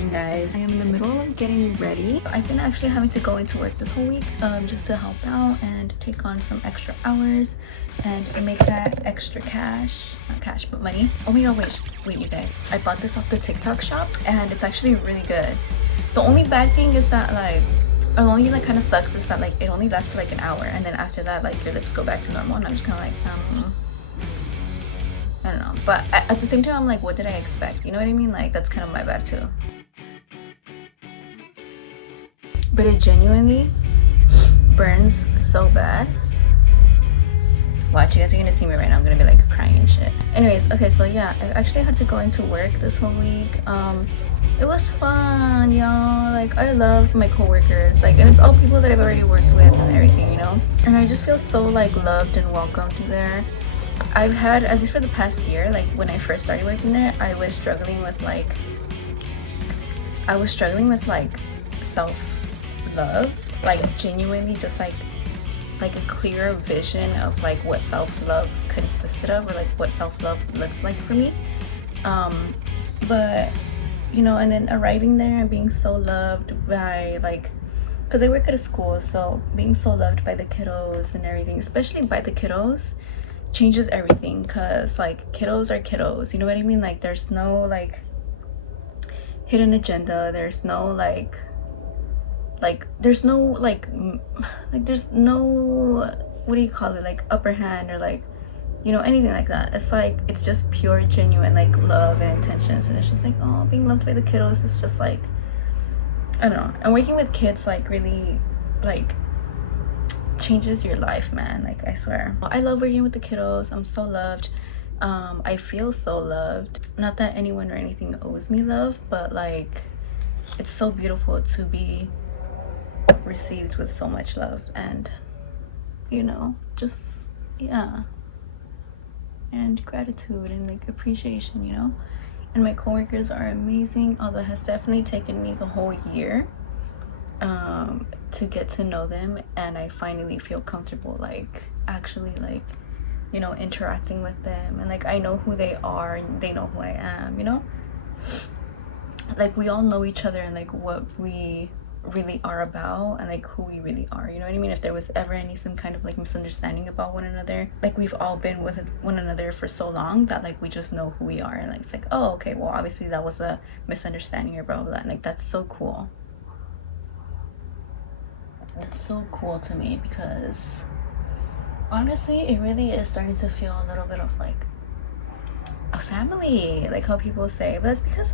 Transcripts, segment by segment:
morning, guys. I am in the middle of getting ready. So I've been actually having to go into work this whole week just to help out and take on some extra hours and make that extra cash, not cash but money. Oh my god, wait you guys, I bought this off the TikTok shop and it's actually really good. The only bad thing is that or the only thing that kind of sucks is that it only lasts for like an hour, and then after that your lips go back to normal, and I'm just kind of I don't know. But at the same time, I'm like, what did I expect? You know what I mean? That's kind of my bad too. But it genuinely burns so bad. Watch, you guys are gonna see me right now. I'm gonna be crying and shit. Anyways, okay, so yeah, I actually had to go into work this whole week. It was fun, y'all. I love my coworkers, and it's all people that I've already worked with and everything, you know. And I just feel so loved and welcomed there. I've had, at least for the past year, when I first started working there, I was struggling with self-love, genuinely just a clearer vision of what self-love consisted of, or what self-love looks like for me. But you know, and then arriving there and being so loved by because I work at a school, so being so loved by the kiddos and everything, especially by the kiddos, changes everything. Because kiddos are kiddos, you know what I mean? There's no hidden agenda, there's no there's no there's no, what do you call it, upper hand, or you know, anything like that. It's just pure genuine love and intentions, and it's just oh, being loved by the kiddos is just I don't know. And working with kids really changes your life, man. I swear, I love working with the kiddos. I'm so loved. I feel so loved. Not that anyone or anything owes me love, but it's so beautiful to be received with so much love, and you know, just yeah, and gratitude and appreciation, you know. And my coworkers are amazing, although it has definitely taken me the whole year to get to know them, and I finally feel comfortable actually you know, interacting with them, and I know who they are and they know who I am, you know. We all know each other and what we really are about, and who we really are, you know what I mean? If there was ever some kind of misunderstanding about one another, we've all been with one another for so long that we just know who we are, and it's oh, okay, well, obviously that was a misunderstanding or blah blah blah. And that's so cool. That's so cool to me, because honestly it really is starting to feel a little bit of a family, how people say. But that's because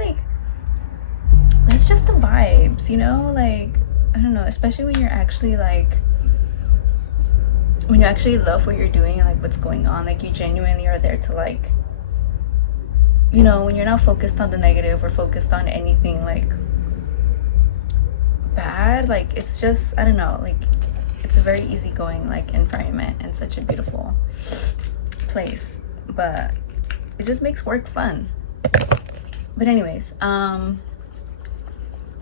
that's just the vibes, you know. I don't know, especially when you're actually when you actually love what you're doing and what's going on, you genuinely are there to you know, when you're not focused on the negative or focused on anything bad, it's just, I don't know, it's a very easygoing environment and such a beautiful place, but it just makes work fun. But anyways,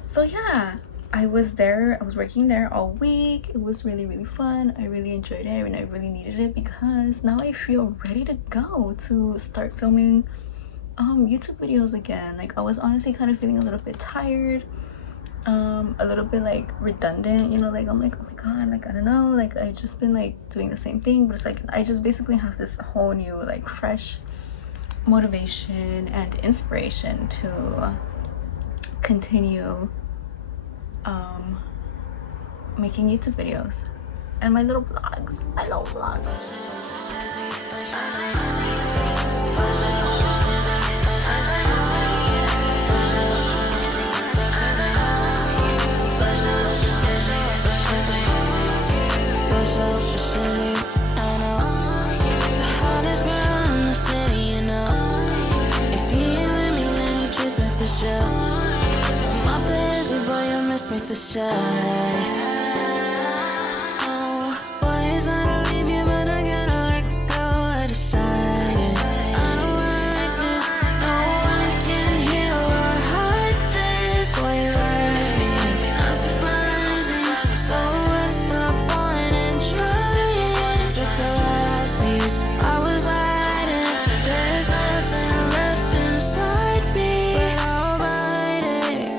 so yeah, I was working there all week. It was really fun. I really enjoyed it, and I really needed it, because now I feel ready to go to start filming YouTube videos again. I was honestly kind of feeling a little bit tired, a little bit redundant, you know. I'm oh my god, I don't know, I've just been doing the same thing, but it's I just basically have this whole new fresh motivation and inspiration to continue making YouTube videos and my little vlogs. For sure. Oh, boys, I don't leave you, but I gotta let go. I decided I don't like this. No one can hear or hide this. Why you let me? Not surprising. So what's the point in trying? Took the last piece. I was hiding. There's nothing left inside me, but I'll bite it.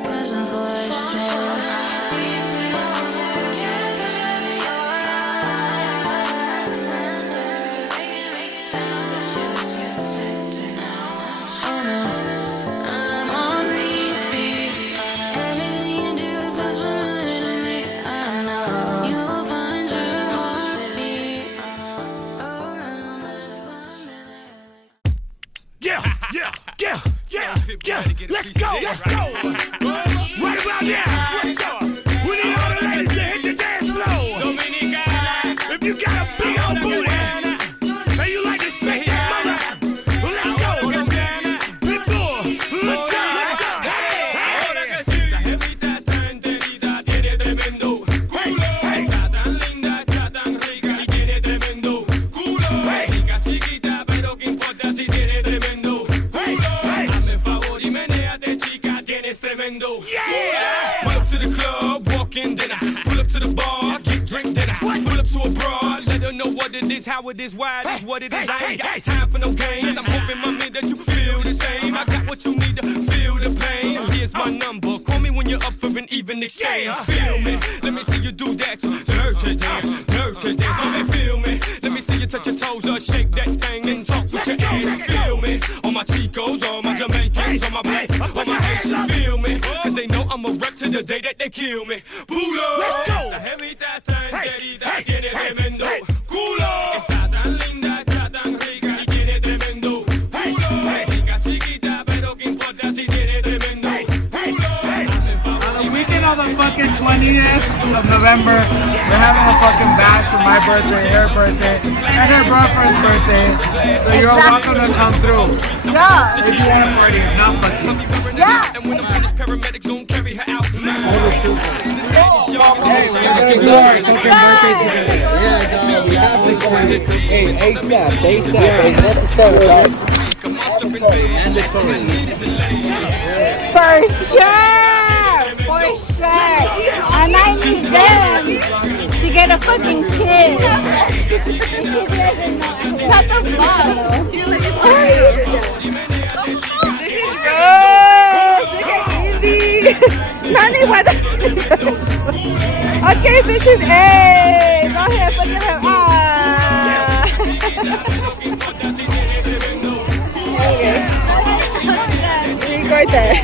Yeah, let's go, let's go. Right about now, what's up? We need all the ladies to hit the dance floor. If you got a big old booty and you like to shake that mother, well, let's go. Pitbull, let's go. Esa jevita está enterita, tiene tremendo culo. Está tan linda, está tan rica y tiene tremendo culo. Rica chiquita, pero qué importa si tiene tremendo culo. Hazme favor y menéate, chica, tienes tremendo culo. Pull up to the club, walk in, then I pull up to the bar, get drinks, then I pull up to a broad, let her know what it is, how it is, why it is, what it is. I ain't got time for no games. I'm hoping, mommy, that you feel the same. I got what you need to feel the pain. Here's my number. Call me when you're up for an even exchange. Feel me. Let me see you do that. Dirty dance, dirty dance. Mommy, feel me. Let me see you touch your toes or shake that thing and talk with your ass. Feel me. All my Chicos, all my Jamaicans, all my blacks, all my Haitians. Feel me. Cause they know I'm a wreck to the day that they kill me. Pulo. Let's go. Esa jevita está enterita, tiene tremendo culo. Está tan linda, está tan rica y tiene tremendo culo. Rica chiquita, pero qué importa si tiene tremendo culo. On the weekend of the fucking 20th of November, we're having a fucking bash for my birthday, her birthday, and her boyfriend's birthday. So you're all welcome to come through. Yeah. If you want to party, if not, fuck you. Yeah. And when the British paramedics gon' carry her out. Hey, we're gonna do our fucking birthday together. Yeah, dog, we have to go. Hey, ASAP, it's necessary, right? Mandatory. For sure. And I need them to get a fucking kiss. Not the vlog. Look at Evie. Honey, what the... Okay, bitches, hey, go ahead, look at him. Ah. Okay. You right there.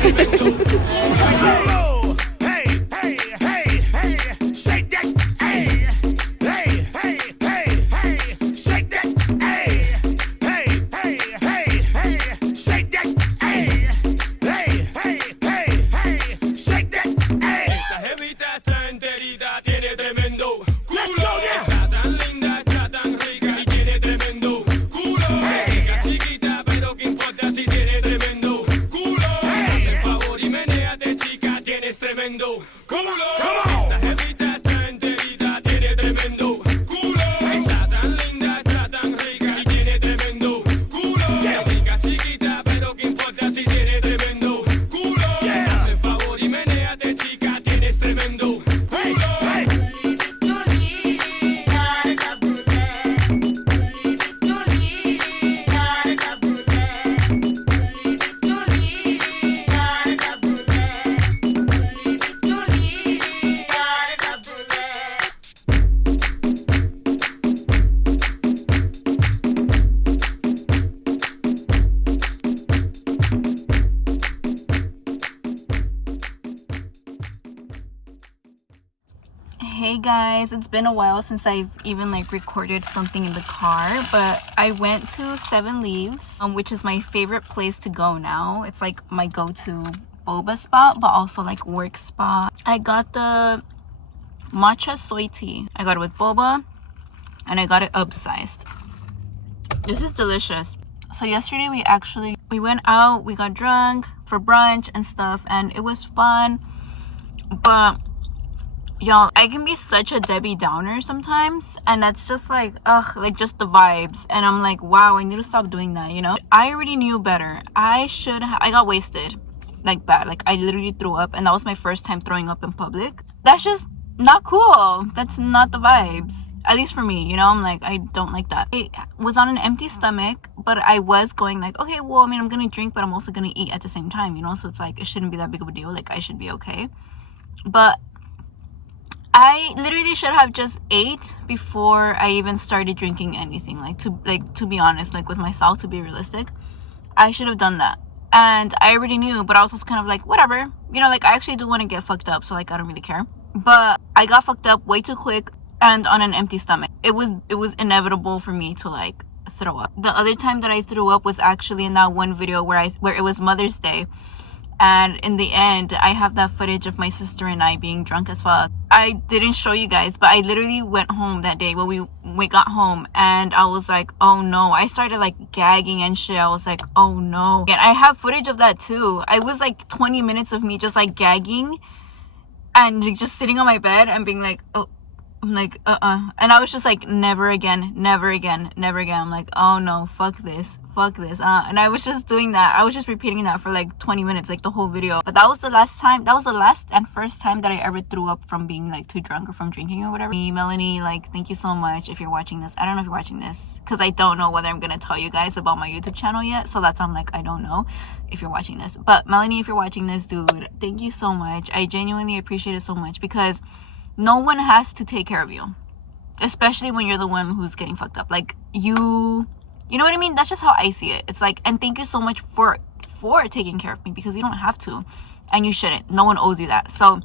Hey, hey, hey, hey, shake that, hey, hey, hey, hey, hey, shake that, hey, hey, hey, hey, hey, shake that, hey, hey, hey, hey, hey, shake that, hey. Esa jevita está enterita, tiene tremendo Let's culo. go now. Está tan linda, está tan rica y tiene tremendo culo. Rica chiquita, pero qué importa si tiene tremendo culo. Hazme favor y menéate, chica, tienes tremendo culo. Esa jevita está enterita, tiene tremendo culo. Está tan linda, está tan rica y tiene tremendo culo. Rica chiquita, pero qué importa si tiene tremendo culo. Hazme favor y menéate, chica, tienes tremendo culo. Hey guys, it's been a while since I've even like recorded something in the car, but I went to Seven Leaves, which is my favorite place to go now. It's like my go-to boba spot, but also like work spot. I got the matcha soy tea. I got it with boba and I got it upsized. This is delicious. So yesterday we went out, we got drunk for brunch and stuff, and it was fun, but y'all, I can be such a Debbie Downer sometimes, and that's just like, ugh, like just the vibes. And I'm like, wow, I need to stop doing that, you know? I already knew better. I got wasted, like bad. Like I literally threw up, and that was my first time throwing up in public. That's just not cool. That's not the vibes. At least for me, you know? I'm like, I don't like that. I was on an empty stomach, but I was going like, okay, well, I mean, I'm gonna drink, but I'm also gonna eat at the same time, you know? So it's like, it shouldn't be that big of a deal. Like, I should be okay. But I literally should have just ate before I even started drinking anything. To be honest, like with myself, to be realistic, I should have done that. And I already knew, but I was just kind of like, whatever, you know, like I actually do want to get fucked up, so like I don't really care. But I got fucked up way too quick and on an empty stomach. It was inevitable for me to like throw up. The other time that I threw up was actually in that one video where it was Mother's Day. And in the end, I have that footage of my sister and I being drunk as fuck. I didn't show you guys, but I literally went home that day when we got home, and I was like, oh no. I started like gagging and shit. I was like, oh no. And I have footage of that too. I was like 20 minutes of me just like gagging and just sitting on my bed and being like, oh. I'm like, and I was just like, never again, never again, never again. I'm like, oh no, fuck this, and I was just doing that. I was just repeating that for like 20 minutes, like the whole video. But that was the last and first time that I ever threw up from being like too drunk or from drinking or whatever. Melanie, like, thank you so much if you're watching this. I don't know if you're watching this, because I don't know whether I'm gonna tell you guys about my YouTube channel yet, so that's why I'm like, I don't know if you're watching this. But Melanie, if you're watching this, dude, thank you so much. I genuinely appreciate it so much, because no one has to take care of you, especially when you're the one who's getting fucked up. Like, you know what I mean? That's just how I see it. It's like, and thank you so much for taking care of me, because you don't have to, and you shouldn't. No one owes you that. So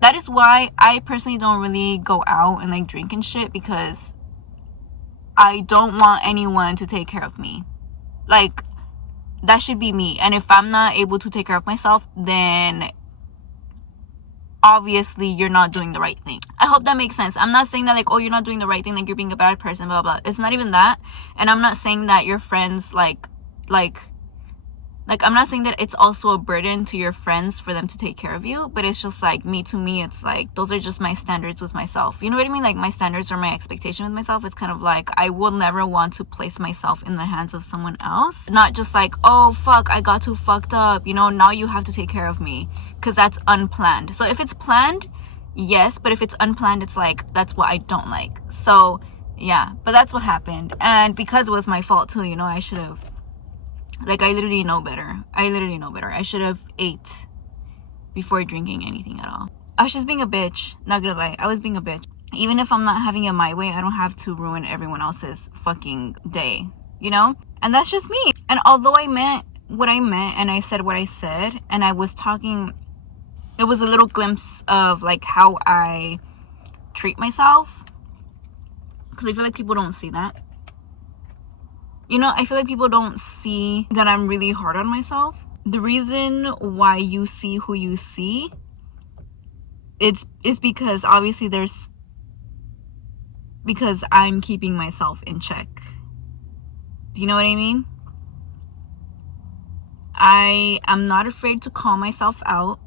that is why I personally don't really go out and like drink and shit, because I don't want anyone to take care of me. Like, that should be me. And if I'm not able to take care of myself, then obviously you're not doing the right thing. I hope that makes sense. I'm not saying that like, oh, you're not doing the right thing, like you're being a bad person, blah blah. It's not even that. And I'm not saying that your friends like I'm not saying that it's also a burden to your friends for them to take care of you, but it's just like, to me it's like, those are just my standards with myself. You know what I mean? Like, my standards are my expectation with myself. It's kind of like, I will never want to place myself in the hands of someone else. Not just like, oh fuck, I got too fucked up, you know, now you have to take care of me, because that's unplanned. So if it's planned, yes, but if it's unplanned, it's like, that's what I don't like. So yeah, but that's what happened. And because it was my fault too, you know, I should have, like, I literally know better. I should have ate before drinking anything at all. I was just being a bitch. Not gonna lie, I was being a bitch. Even if I'm not having it my way, I don't have to ruin everyone else's fucking day, you know? And that's just me. And although I meant what I meant, and I said what I said, and I was talking, it was a little glimpse of like how I treat myself, because I feel like people don't see that. You know, I feel like people don't see that I'm really hard on myself. The reason why you see who you see, is because obviously because I'm keeping myself in check. Do you know what I mean? I am not afraid to call myself out.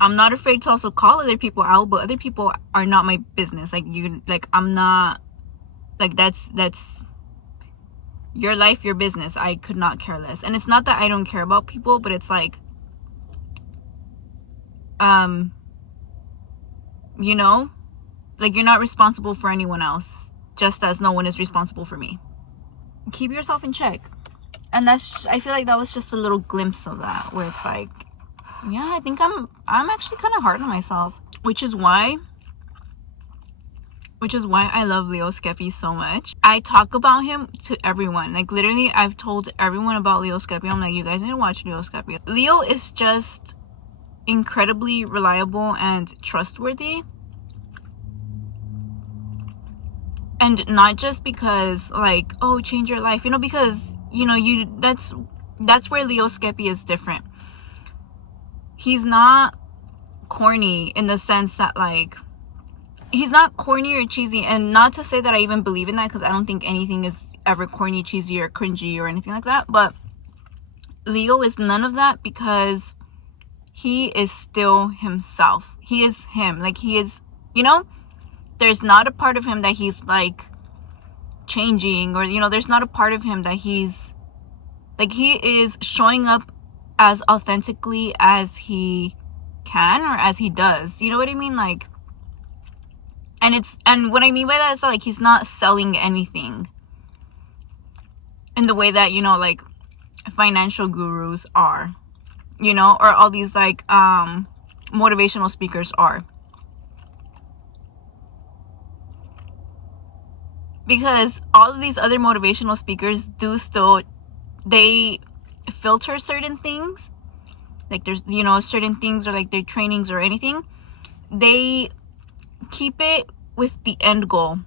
I'm not afraid to also call other people out, but other people are not my business. Like, I'm not, like, that's your life, your business. I could not care less. And it's not that I don't care about people, but it's like, you know, like, you're not responsible for anyone else, just as no one is responsible for me. Keep yourself in check. And I feel like that was just a little glimpse of that, where it's like, yeah, I think I'm actually kind of hard on myself, which is why I love Leo Skepi so much. I talk about him to everyone. Like, literally, I've told everyone about Leo Skepi. I'm like, you guys need to watch Leo Skepi. Leo is just incredibly reliable and trustworthy. And not just because, like, oh, change your life, you know, because, you know, that's where Leo Skepi is different. He's not corny in the sense that, like, he's not corny or cheesy. And not to say that I even believe in that, because I don't think anything is ever corny, cheesy, or cringy or anything like that. But Leo is none of that, because he is still himself. He is him. Like, he is, you know, there's not a part of him that he's like changing, or, you know, there's not a part of him that he's like, he is showing up as authentically as he can, or as he does. You know what I mean? Like, and what I mean by that is that, like, he's not selling anything in the way that, you know, like, financial gurus are, you know, or all these like motivational speakers are. Because all of these other motivational speakers they filter certain things. Like, there's, you know, certain things, or like their trainings or anything, they keep it with the end goal.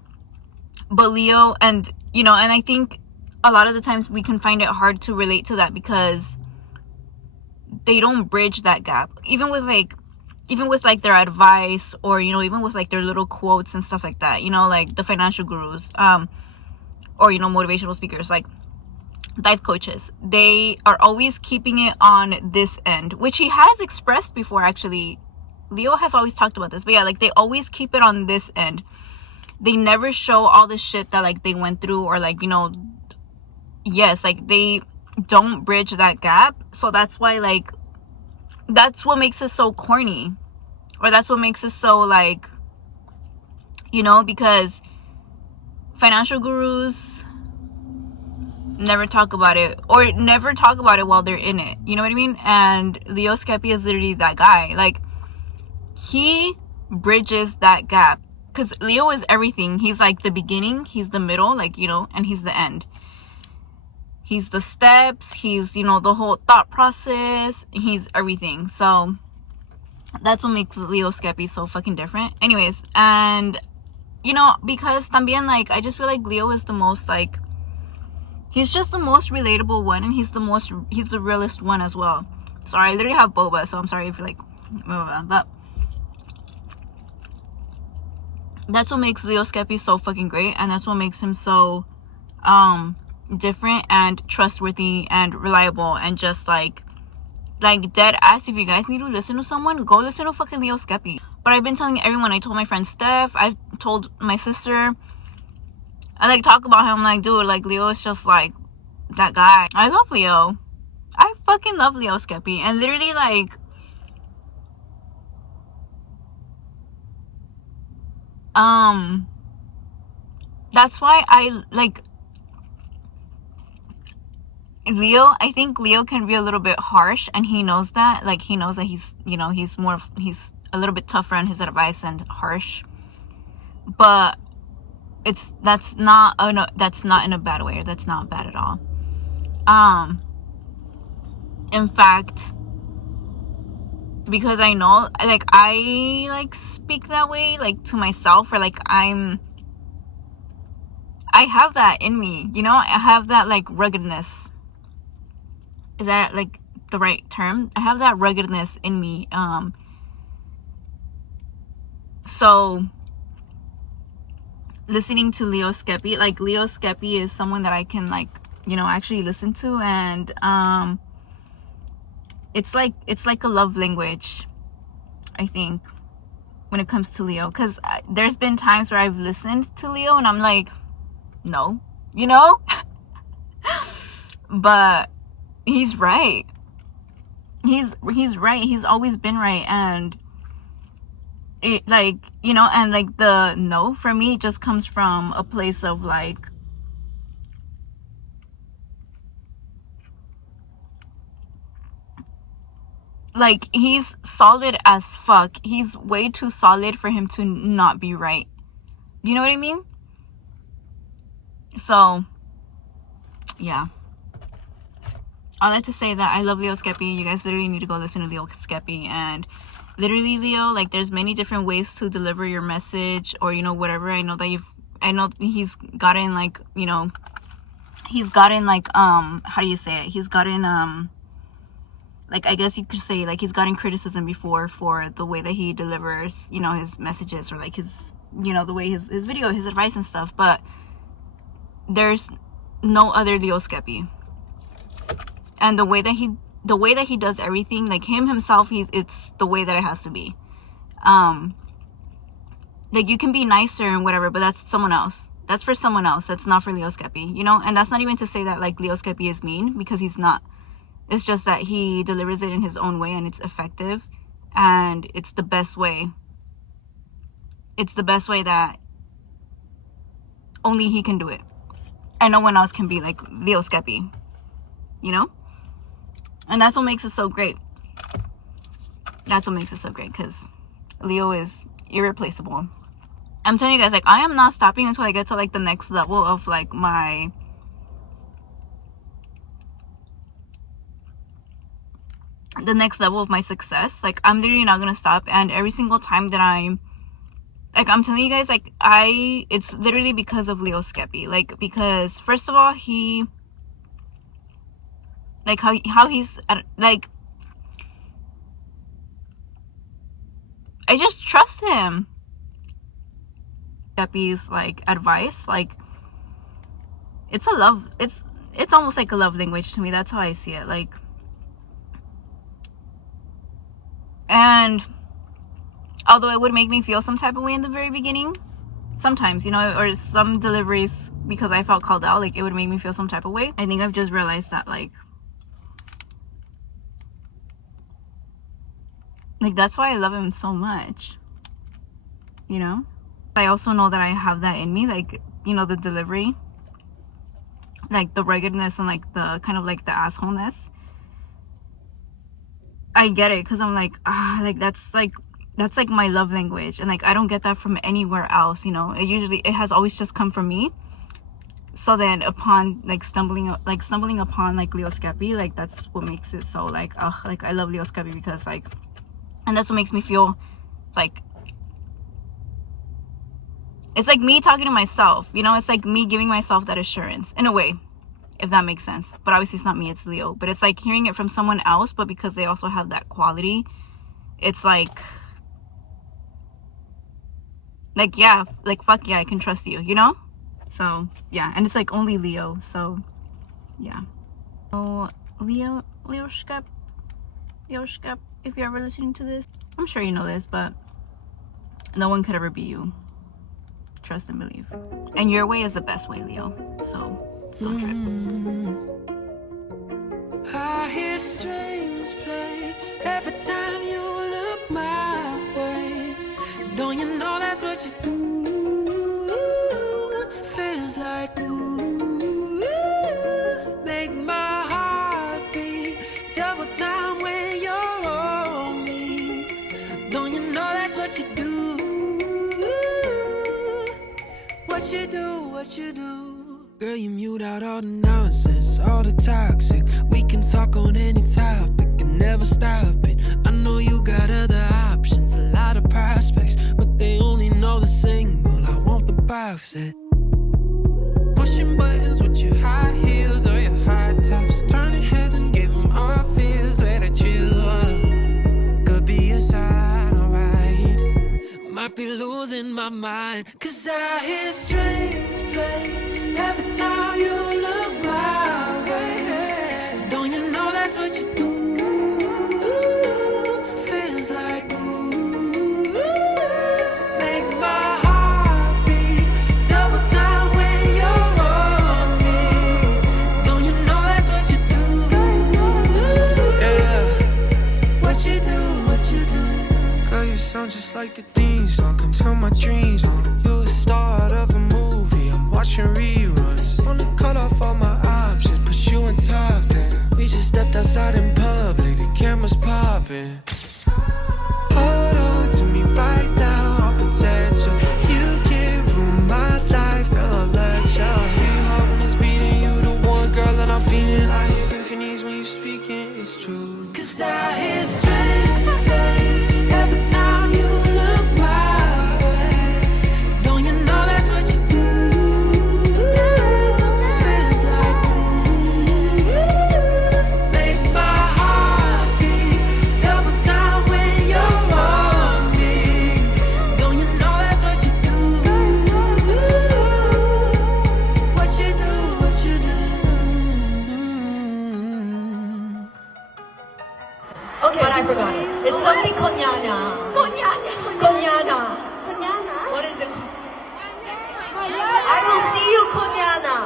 But Leo, and you know, and I think a lot of the times we can find it hard to relate to that because they don't bridge that gap, even with like their advice, or you know, even with like their little quotes and stuff like that, you know, like the financial gurus, or you know, motivational speakers, like life coaches. They are always keeping it on this end, which he has expressed before. Actually, Leo has always talked about this, but yeah, like they always keep it on this end. They never show all the shit that like they went through, or like, you know, yes, like they don't bridge that gap. So that's why, like, that's what makes it so corny, or that's what makes it so like, you know, because financial gurus never talk about it, or never talk about it while they're in it, you know what I mean? And Leo Skepi is literally that guy. Like, he bridges that gap, because Leo is everything. He's like the beginning, he's the middle, like, you know, and he's the end. He's the steps, he's, you know, the whole thought process, he's everything. So that's what makes Leo Skepi so fucking different. Anyways, and you know, because también, like, I just feel like Leo is the most, like, he's just the most relatable one, and he's the realest one as well. Sorry, I literally have boba, so I'm sorry if you're like, but that's what makes Leo Skepi so fucking great, and that's what makes him so different and trustworthy and reliable, and just like dead ass. If you guys need to listen to someone, go listen to fucking Leo Skepi. But I've been telling everyone. I told my friend Steph, I've told my sister, I like talk about him, like, dude, like, Leo is just like that guy. I love Leo. I fucking love Leo Skepi. And literally, like, that's why I like Leo. I think Leo can be a little bit harsh, and he knows that. Like, he knows that he's, you know, he's a little bit tougher on his advice and harsh, but that's not in a bad way. That's not bad at all. In fact, because I know, like, I like speak that way, like, to myself, or like I have that in me, you know. I have that like ruggedness. Is that like the right term? I have that ruggedness in me. So listening to Leo Skepi, like, Leo Skepi is someone that I can, like, you know, actually listen to, and it's like a love language, I think, when it comes to Leo. Because there's been times where I've listened to Leo and I'm like, no, you know. But he's right. He's right. He's always been right. And it, like, you know, and like the no for me just comes from a place of like he's solid as fuck. He's way too solid for him to not be right. You know what I mean? So yeah, I like to say that I love Leo Skepi. You guys literally need to go listen to Leo Skepi. And literally, Leo, like, there's many different ways to deliver your message, or, you know, whatever. I know he's gotten, like, you know, he's gotten, like, how do you say it? He's gotten, like, I guess you could say, like, he's gotten criticism before for the way that he delivers, you know, his messages, or like his, you know, the way his video, his advice and stuff. But there's no other Leo Skepi. And the way that he does everything, like, himself, it's the way that it has to be. Like, you can be nicer and whatever, but that's someone else. That's for someone else. That's not for Leo Skepi, you know? And that's not even to say that, like, Leo Skepi is mean, because he's not. It's just that he delivers it in his own way, and it's effective, and it's the best way. It's the best way that only he can do it. And no one else can be like Leo Skepi, you know? And that's what makes it so great. That's what makes it so great, because Leo is irreplaceable. I'm telling you guys, like, I am not stopping until I get to, like, the next level of, like, my... the next level of my success. Like, I'm literally not gonna stop. And every single time that I Like, I'm telling you guys, like, it's literally because of Leo Skepi. Like, because first of all, he, like, how he's like, I just trust him. Skepi's like advice, like, it's almost like a love language to me. That's how I see it. Like, and although it would make me feel some type of way in the very beginning, sometimes, you know, or some deliveries, because I felt called out, like, it would make me feel some type of way. I think I've just realized that, like that's why I love him so much, you know. I also know that I have that in me, like, you know, the delivery, like the ruggedness and like the kind of like the assholeness. I get it, because I'm like, like that's like my love language, and like I don't get that from anywhere else, you know. It has always just come from me. So then upon like stumbling upon like Leo Skepi, like that's what makes it so like, like I love Leo Skepi, because like, and that's what makes me feel like it's like me talking to myself, you know. It's like me giving myself that assurance in a way, if that makes sense. But obviously it's not me, it's Leo. But it's like hearing it from someone else, but because they also have that quality, it's like yeah, like fuck yeah, I can trust you, you know. So yeah, and it's like only Leo, so yeah. Oh, Leo Skepi, if you're ever listening to this, I'm sure you know this, but no one could ever be you. Trust and believe, and your way is the best way, Leo, so don't trip. I hear strings play every time you look my way. Don't you know that's what you do? Feels like ooh, make my heart beat double time when you're on me. Don't you know that's what you do? What you do? Girl, you mute out all the nonsense, all the toxic. We can talk on any topic and never stop it. I know you got other options, a lot of prospects, but they only know the single. I want the box set. Pushing buttons with your high heels or your high tops, turning heads and giving our feels where to chill up. Could be a sign, alright. Might be losing my mind, 'cause I hear strings play every time you look my way. Don't you know that's what you do? Feels like ooh, make my heart beat double time when you're on me. Don't you know that's what you do? Yeah. What you do? Girl, you sound just like the theme song. Come tell my dreams on. You're the star of a movie, I'm watching reruns. Wanna cut off all my options, put you on top then. We just stepped outside in public, the camera's popping. Hold on to me right now, I'll protect you. You can't ruin my life, girl, I'll let you. Feel hard when it's beating, you the one, girl, and I'm feeling. I hear symphonies when you're speaking, it's true. 'Cause I hear strings play every time you look my way. Don't you know that's what you do? Feels like ooh, make my heart beat double time when you're on me. Don't you know that's what you do? What you do? Okay, but I forgot it. It's something konyana. Konyana. What is it? I will see you, konyana.